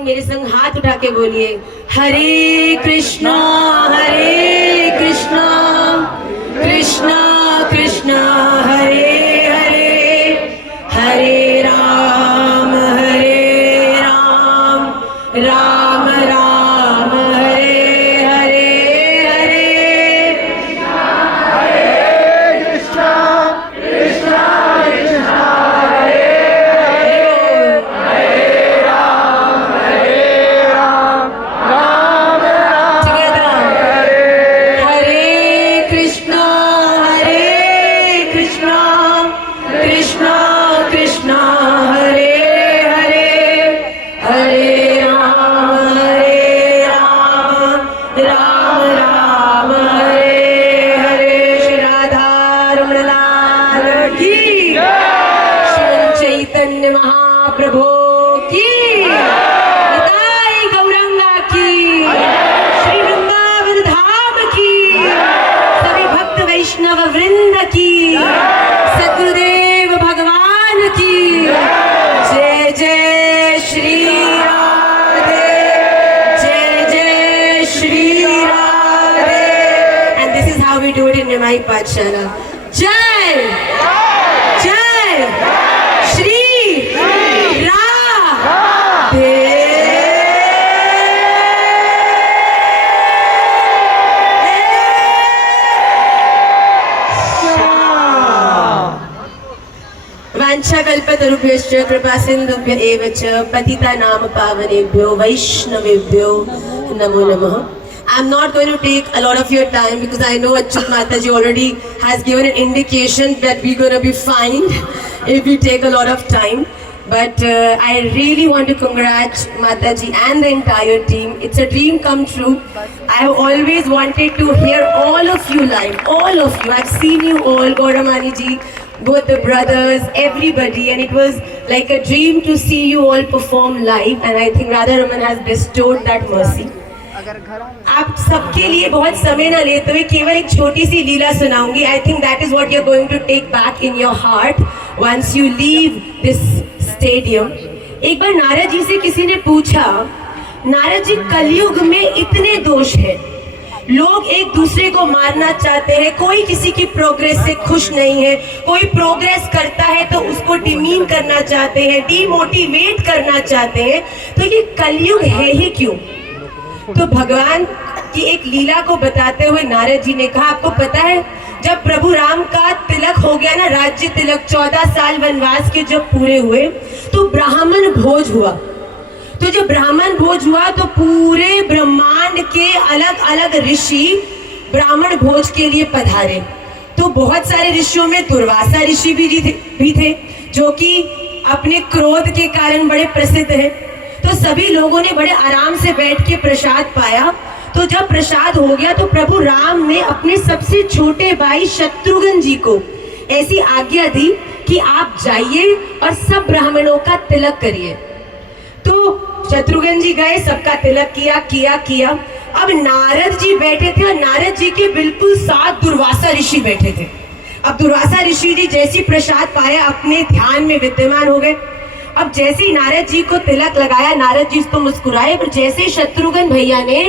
संग मेरे संग हाथ उठा के बोलिए, हरे कृष्णा कृष्णा कृष्णा हरे हरे, हरे राम राम राम हरे हरे, हरे कृष्णा कृष्णा कृष्णा हरे हरे राम राम राम हरे कृष्णा कृष्णा कृष्णा हरे हरे, हरे राम राम राम हरे हरे। श्री राधा रमण लाल की, श्री चैतन्य महाप्रभु की, निताई गौरंगा की, श्री वृंदावन धाम की, सभी भक्त वैष्णव वृंद की, सद्गुरुदेव भगवान की जय जय श्री राधे, जय जय Shri Radhe. And this is how we do it in Nimai Pathshala. जय जय श्री राधे। वाञ्छाकल्पतरुभ्यश्च कृपासिन्धुभ्य एव च पतितानां पावनेभ्यो वैष्णवेभ्यो नमो नमः। I'm not going to take a lot of your time because I know Achyut Mataji already has given an indication that we're going to be fined if we take a lot of time. But I really want to congratulate Mataji and the entire team. It's a dream come true. I have always wanted to hear all of you live, all of you. I've seen you all, Gauramani ji, both the brothers, everybody, and it was like a dream to see you all perform live. And I think Radha Raman has bestowed that mercy. आप सबके लिए बहुत समय ना लेते हुए केवल एक छोटी सी लीला सुनाऊंगी. I think that is what you're going to take back in your heart once you leave this stadium. एक बार नारद जी से किसी ने पूछा, नारद जी कलयुग में इतने दोष हैं, लोग एक दूसरे को मारना चाहते हैं, कोई किसी की प्रोग्रेस से खुश नहीं है, कोई प्रोग्रेस करता है तो उसको डिमीन करना चाहते हैं, डीमोटिवेट करना चाहते हैं, तो ये कलयुग है ही क्यों? तो भगवान की एक लीला को बताते हुए नारद जी ने कहा, आपको पता है जब प्रभु राम का तिलक हो गया ना, राज्य तिलक, 14 साल वनवास के जब पूरे हुए तो ब्राह्मण भोज हुआ. तो जब ब्राह्मण भोज हुआ तो पूरे ब्रह्मांड के अलग अलग ऋषि ब्राह्मण भोज के लिए पधारे. तो बहुत सारे ऋषियों में दुर्वासा ऋषि भी थे जो कि अपने क्रोध के कारण बड़े प्रसिद्ध हैं. तो सभी लोगों ने बड़े आराम से बैठ के प्रसाद पाया. तो जब प्रसाद हो गया तो प्रभु राम ने अपने सबसे छोटे भाई शत्रुघ्न जी को ऐसी आज्ञा दी कि आप जाइए और सब ब्राह्मणों का तिलक करिए. तो शत्रुघ्न जी गए, सबका तिलक किया. अब नारद जी बैठे थे और नारद जी के बिल्कुल साथ दुर्वासा ऋषि बैठे थे. अब दुर्वासा ऋषि जी जैसी प्रसाद पाया अपने ध्यान में विद्यमान हो गए. अब जैसे ही नारद जी को तिलक लगाया, नारद जी तो मुस्कुराए, पर जैसे ही शत्रुघ्न भैया ने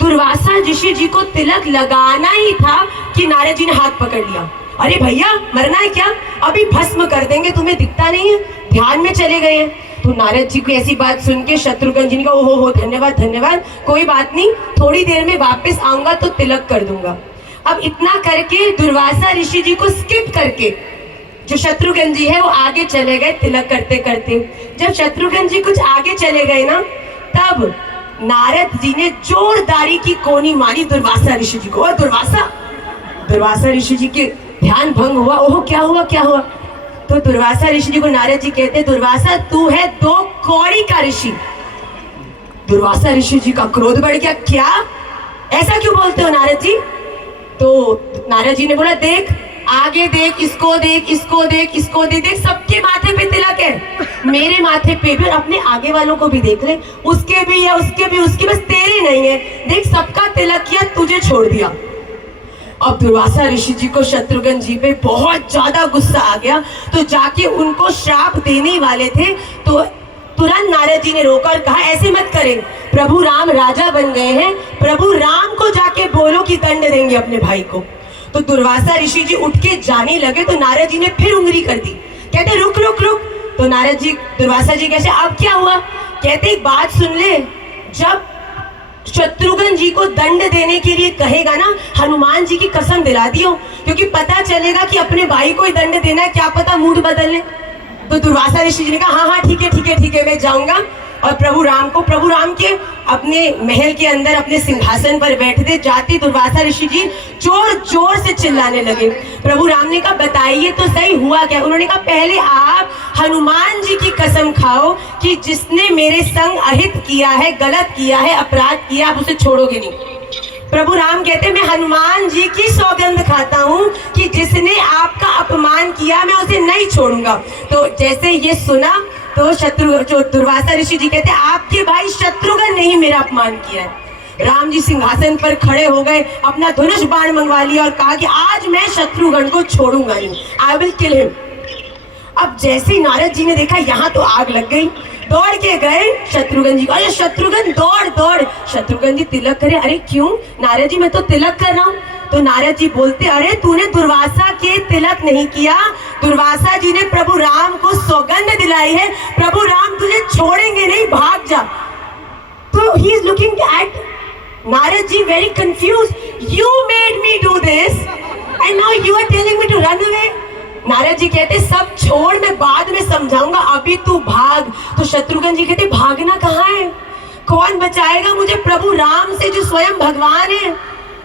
दुर्वासा ऋषि जी को तिलक लगाना ही था कि नारद जी ने हाथ पकड़ लिया. अरे भैया मरना है क्या? अभी भस्म कर देंगे, तुम्हें दिखता नहीं है, ध्यान में चले गए हैं. तो नारद जी को ऐसी बात सुन के शत्रुघ्न जी ने कहा, ओहो धन्यवाद, कोई बात नहीं, थोड़ी देर में वापस आऊंगा तो तिलक कर दूंगा. अब इतना करके दुर्वासा ऋषि जी को स्किप करके जो शत्रुघ्न जी है वो आगे चले गए तिलक करते करते. जब शत्रुघ्न जी कुछ आगे चले गए ना, तब नारद जी ने जोरदारी की कोनी मारी दुर्वासा ऋषि जी को. और दुर्वासा ऋषि जी के ध्यान भंग हुआ. ओहो क्या हुआ? तो दुर्वासा ऋषि जी को नारद जी कहते, दुर्वासा तू है 2 कौड़ी का ऋषि. दुर्वासा ऋषि जी का क्रोध बढ़ गया. क्या ऐसा क्यों बोलते हो नारद जी? तो नारद जी ने बोला, देख आगे देख, इसको देख, सबके माथे पे तिलक है, मेरे माथे पे भी, और अपने आगे वालों को भी देख ले, उसके भी है, उसके बस तेरे नहीं है. देख सबका तिलक किया, तुझे छोड़ दिया. अब दुर्वासा ऋषि जी को शत्रुघ्न जी पे बहुत ज्यादा गुस्सा आ गया. तो जाके उनको श्राप देने वाले थे. तो तुरंत नारद जी ने रोका और कहा ऐसे मत करें, प्रभु राम राजा बन गए हैं, प्रभु राम को जाके बोलो कि दंड देंगे अपने भाई को। तो दुर्वासा ऋषि जी उठ के जाने लगे तो नारद जी ने फिर उंगली कर दी, कहते रुक रुक रुक। तो नारद जी दुर्वासा जी कैसे अब क्या हुआ, कहते एक बात सुन ले, जब शत्रुघ्न जी को दंड देने के लिए कहेगा ना, हनुमान जी की कसम दिला दियो, क्योंकि पता चलेगा कि अपने भाई को ही दंड देना है, क्या पता मूड बदल ले। तो दुर्वासा ऋषि जी ने कहा हाँ हाँ ठीक है ठीक है ठीक है, मैं जाऊंगा। और प्रभु राम के अपने महल के अंदर अपने सिंहासन पर बैठते जाते दुर्वासा ऋषि जी जोर जोर से चिल्लाने लगे। प्रभु राम ने कहा बताइए तो सही हुआ क्या। उन्होंने कहा पहले आप हनुमान जी की कसम खाओ कि जिसने मेरे संग अहित किया है, गलत किया है, अपराध किया, आप उसे छोड़ोगे नहीं। प्रभु राम कहते मैं हनुमान जी की सौगंध खाता हूँ कि जिसने आपका अपमान किया मैं उसे नहीं छोड़ूंगा। तो जैसे ये सुना तो दुर्वासा ऋषि जी कहते आपके भाई शत्रुघ्न ने ही मेरा अपमान किया है। राम जी सिंहासन पर खड़े हो गए, अपना धनुष बाण मंगवा लिया और कहा कि आज मैं शत्रुघ्न को छोड़ूंगा नहीं, आई विल किल हिम। अब जैसे ही नारद जी ने देखा यहाँ तो आग लग गई, दौड़ के गए शत्रुघ्न जी, अरे शत्रुघ्न दौड़ दौड़। शत्रुघ्न जी तिलक करे, अरे क्यों नारद जी मैं तो तिलक कर रहा हूँ। तो नारद जी बोलते अरे तूने दुर्वासा के तिलक नहीं किया, दुर्वासा जी ने प्रभु राम को सौगंध दिलाई है, प्रभु राम तुझे छोड़ेंगे नहीं, भाग जा। तो he is looking at Narad ji very confuse, you made me do this and now you are telling me to run away. Narad ji कहते सब छोड़, मैं बाद में समझाऊंगा, अभी तू भाग। तो शत्रुघ्न जी कहते भागना कहाँ है, कौन बचाएगा मुझे प्रभु राम से जो स्वयं भगवान है।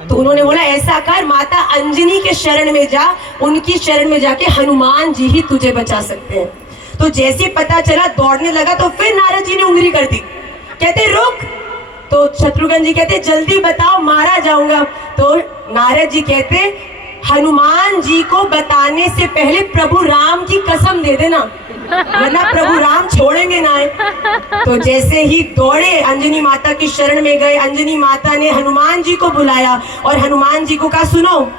तो उन्होंने बोला ऐसा कर, माता अंजनी के शरण में जा, उनकी शरण में जाके हनुमान जी ही तुझे बचा सकते हैं। तो जैसे पता चला दौड़ने लगा तो फिर नारद जी ने उंगली कर दी, कहते रुक। तो शत्रुघ्न जी कहते जल्दी बताओ मारा जाऊंगा। तो नारद जी कहते हनुमान जी को बताने से पहले प्रभु राम की कसम दे देना, वरना प्रभु राम छोड़ेंगे ना। तो जैसे ही दौड़े अंजनी माता की शरण में गए, अंजनी माता ने हनुमान जी को बुलाया और हनुमान जी को कहा सुनो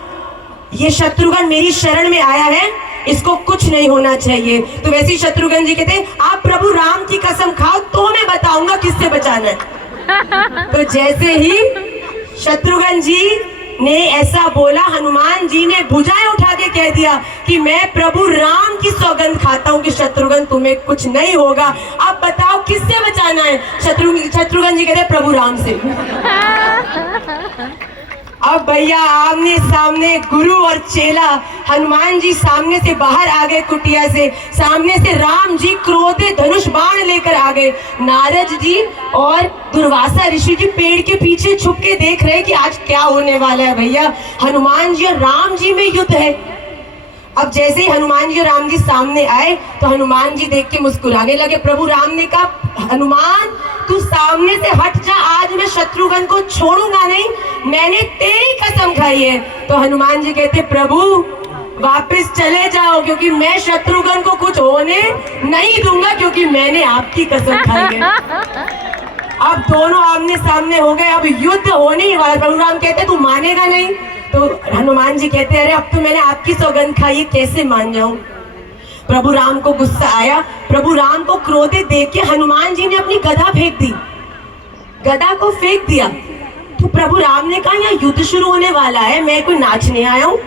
ये शत्रुघ्न मेरी शरण में आया है, इसको कुछ नहीं होना चाहिए। तो वैसे ही शत्रुघ्न जी कहते आप प्रभु राम की कसम खाओ तो मैं बताऊंगा किससे बचाना है। तो जैसे ही शत्रुघ्न जी ने ऐसा बोला, हनुमान जी ने भुजाएं उठा के कह दिया कि मैं प्रभु राम की सौगंध खाता हूं कि शत्रुघ्न तुम्हें कुछ नहीं होगा। अब बताओ किससे बचाना है। शत्रुघ्न जी कहते प्रभु राम से। अब भैया आमने सामने गुरु और चेला, हनुमान जी सामने से बाहर आ गए कुटिया से, सामने से राम जी क्रोधित धनुष बाण लेकर आ गए। नारद जी और दुर्वासा ऋषि जी पेड़ के पीछे छुप के देख रहे कि आज क्या होने वाला है। भैया हनुमान जी और राम जी में युद्ध है। अब जैसे ही हनुमान जी और राम जी सामने आए तो हनुमान जी देख के मुस्कुराने लगे। प्रभु राम ने कहा हनुमान तू सामने से हट जा, आज मैं शत्रुघ्न को छोड़ूंगा नहीं, मैंने तेरी कसम खाई है। तो हनुमान जी कहते प्रभु वापस चले जाओ, क्योंकि मैं शत्रुघ्न को कुछ होने नहीं दूंगा, क्योंकि मैंने आपकी कसम खाई है। अब दोनों आमने सामने हो गए, अब युद्ध होने ही वाला। प्रभु राम कहते तू मानेगा नहीं। तो हनुमान जी कहते अरे अब तो मैंने आपकी सौगंध खाई है, कैसे मान जाऊं। प्रभु राम को गुस्सा आया, प्रभु राम को क्रोधित देख के हनुमान जी ने अपनी गदा फेंक दी, गदा को फेंक दिया। तो प्रभु राम ने कहा यहाँ युद्ध शुरू होने वाला है, मैं कोई नाचने आया हूँ,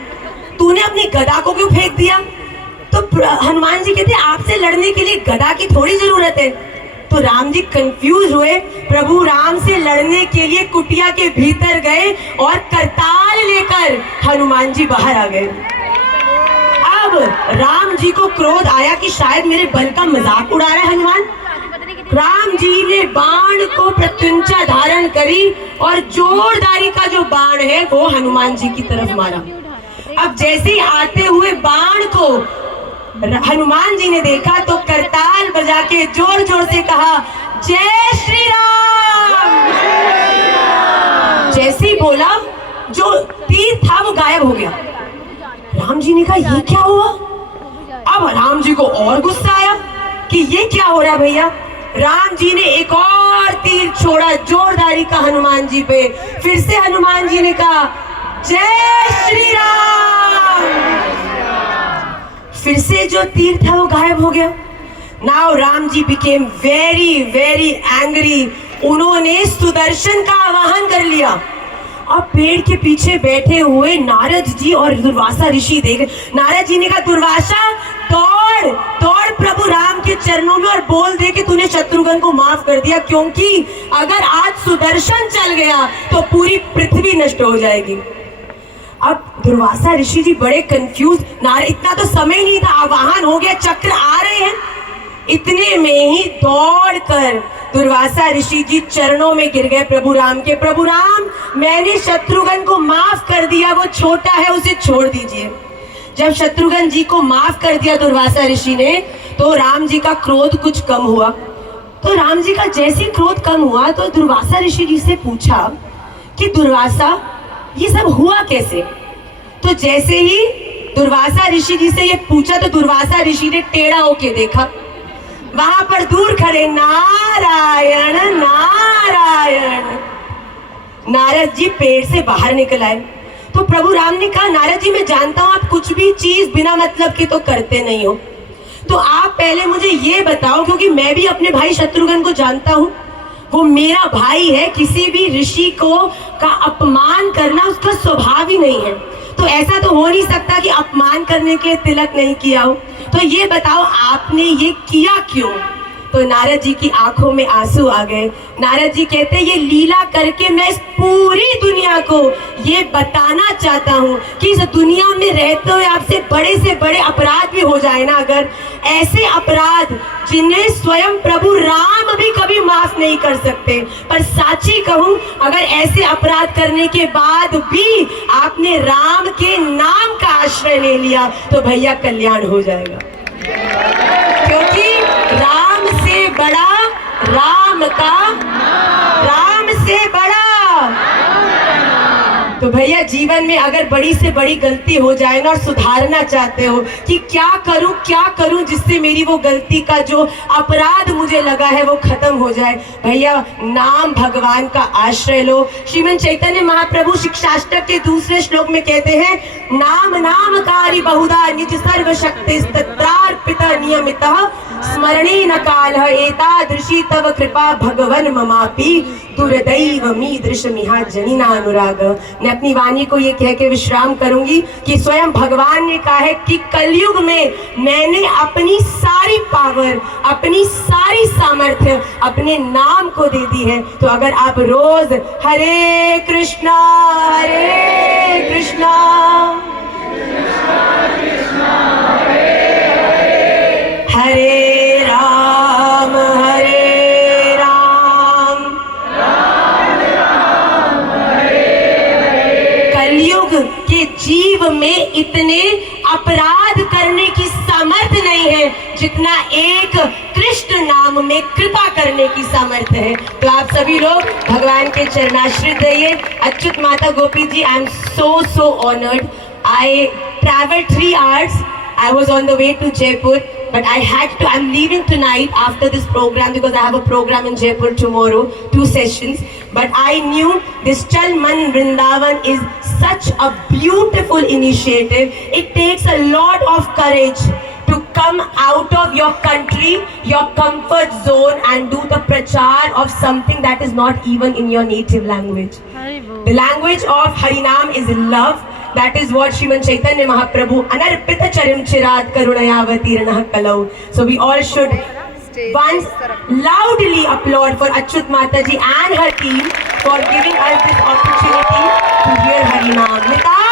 तूने अपनी गदा को क्यों फेंक दिया। तो हनुमान जी कहते आपसे लड़ने के लिए गदा की थोड़ी जरूरत है। तो राम जी कंफ्यूज हुए, प्रभु राम से लड़ने के लिए कुटिया के भीतर गए और करताल लेकर हनुमान जी बाहर आ गए। अब राम जी को क्रोध आया कि शायद मेरे बल का मजाक उड़ा रहा है हनुमान। राम जी ने बाण को प्रत्युंचा धारण करी और जोरदारी का जो बाण है वो हनुमान जी की तरफ मारा। अब जैसे ही आते हुए बाण को हनुमान जी ने देखा तो करताल बजा के जोर जोर से कहा जय श्री राम। जैसे ही बोला जो तीर था वो गायब हो गया। राम जी ने कहा ये क्या हुआ। अब राम जी को और गुस्सा आया कि ये क्या हो रहा है भैया। राम जी ने एक और तीर छोड़ा जोरदारी का हनुमान जी पे। फिर से हनुमान जी ने कहा जय श्री राम। फिर से जो तीर था वो गायब हो गया। Now Ram ji became very very angry. उन्होंने सुदर्शन का आवाहन कर लिया। अब पेड़ के पीछे बैठे हुए नारद जी और दुर्वासा ऋषि देख, नारद जी ने कहा दुर्वासा दौड़ दौड़ प्रभु राम के चरणों में और बोल दे कि तूने शत्रुघ्न को माफ कर दिया, क्योंकि अगर आज सुदर्शन चल गया तो पूरी पृथ्वी नष्ट हो जाएगी। अब दुर्वासा ऋषि जी बड़े कंफ्यूज, इतना तो समय नहीं था, आवाहन हो गया, चक्र आ रहे हैं। इतने में ही दौड़कर दुर्वासा ऋषि जी चरणों में गिर गए प्रभु राम के। प्रभु राम, मैंने शत्रुघ्न को माफ कर दिया, वो छोटा है, उसे छोड़ दीजिए। जब शत्रुघ्न जी को माफ कर दिया दुर्वासा ऋषि ने, तो राम जी का क्रोध कुछ कम हुआ। तो राम जी का जैसे क्रोध कम हुआ तो दुर्वासा ऋषि जी से पूछा कि दुर्वासा, ये सब हुआ कैसे? तो जैसे ही दुर्वासा ऋषि जी से ये पूछा तो दुर्वासा ऋषि ने टेढ़ा होके देखा, वहां पर दूर खड़े नारायण नारायण। नारद जी पेड़ से बाहर निकल आए। तो प्रभु राम ने कहा, नारद जी मैं जानता हूं आप कुछ भी चीज बिना मतलब के तो करते नहीं हो, तो आप पहले मुझे ये बताओ, क्योंकि मैं भी अपने भाई शत्रुघ्न को जानता हूं, वो मेरा भाई है, किसी भी ऋषि को का अपमान करना उसका स्वभाव ही नहीं है, तो ऐसा तो हो नहीं सकता कि अपमान करने के तिलक नहीं किया हो। तो ये बताओ आपने ये किया क्यों? तो नारद जी की आंखों में आंसू आ गए। नारद जी कहते ये लीला करके मैं इस पूरी दुनिया को ये बताना चाहता हूँ कि इस दुनिया में रहते हुए आपसे बड़े से बड़े अपराध भी हो जाए ना, अगर ऐसे अपराध जिन्हें स्वयं प्रभु राम भी कभी माफ नहीं कर सकते, पर साची कहूँ अगर ऐसे अपराध करने के बाद भी आपने राम के नाम का आश्रय ले लिया तो भैया कल्याण हो जाएगा, क्योंकि राम से बड़ा राम का, राम से बड़ा। तो भैया जीवन में अगर बड़ी से बड़ी गलती हो जाए ना और सुधारना चाहते हो कि क्या करूं जिससे मेरी वो गलती का जो अपराध मुझे लगा है वो खत्म हो जाए, भैया नाम भगवान का आश्रय लो। श्रीमन चैतन्य महाप्रभु शिक्षाष्टक के दूसरे श्लोक में कहते हैं, नाम नामकारी बहुधा निज सर्व शक्ति तत्रार्पिता नियमितः स्मरणे न कालः एतादृशी तव कृपा भगवन ममापि दुर्दैव मीदृशमिहा जनिना अनुराग। मैं अपनी वाणी को ये कह के विश्राम करूंगी कि स्वयं भगवान ने कहा है कि कलयुग में मैंने अपनी सारी पावर, अपनी सारी सामर्थ्य अपने नाम को दे दी है। तो अगर आप रोज हरे कृष्णा हरे राम कलयुग के जीव में इतने अपराध करने की सामर्थ्य नहीं है जितना एक कृष्ण नाम में कृपा करने की सामर्थ्य है। तो आप सभी लोग भगवान के चरणाश्रित रहिए। अच्युत माता Gopi ji, I am so honored. I traveled 3 hours. I was on the way to Jaipur, but I'm leaving tonight after this program because I have a program in Jaipur tomorrow, 2 sessions. But I knew this Chal Man Vrindavan is such a beautiful initiative. It takes a lot of courage to come out of your country, your comfort zone, and do the prachar of something that is not even in your native language. The language of Harinam is love. That is what Shriman Chaitanya Mahaprabhu Anarpita Charim Chirad Karunayavati Ranah Kalau. So we all should once loudly applaud for Achyut Mataji and her team for giving us this opportunity to hear Harinam.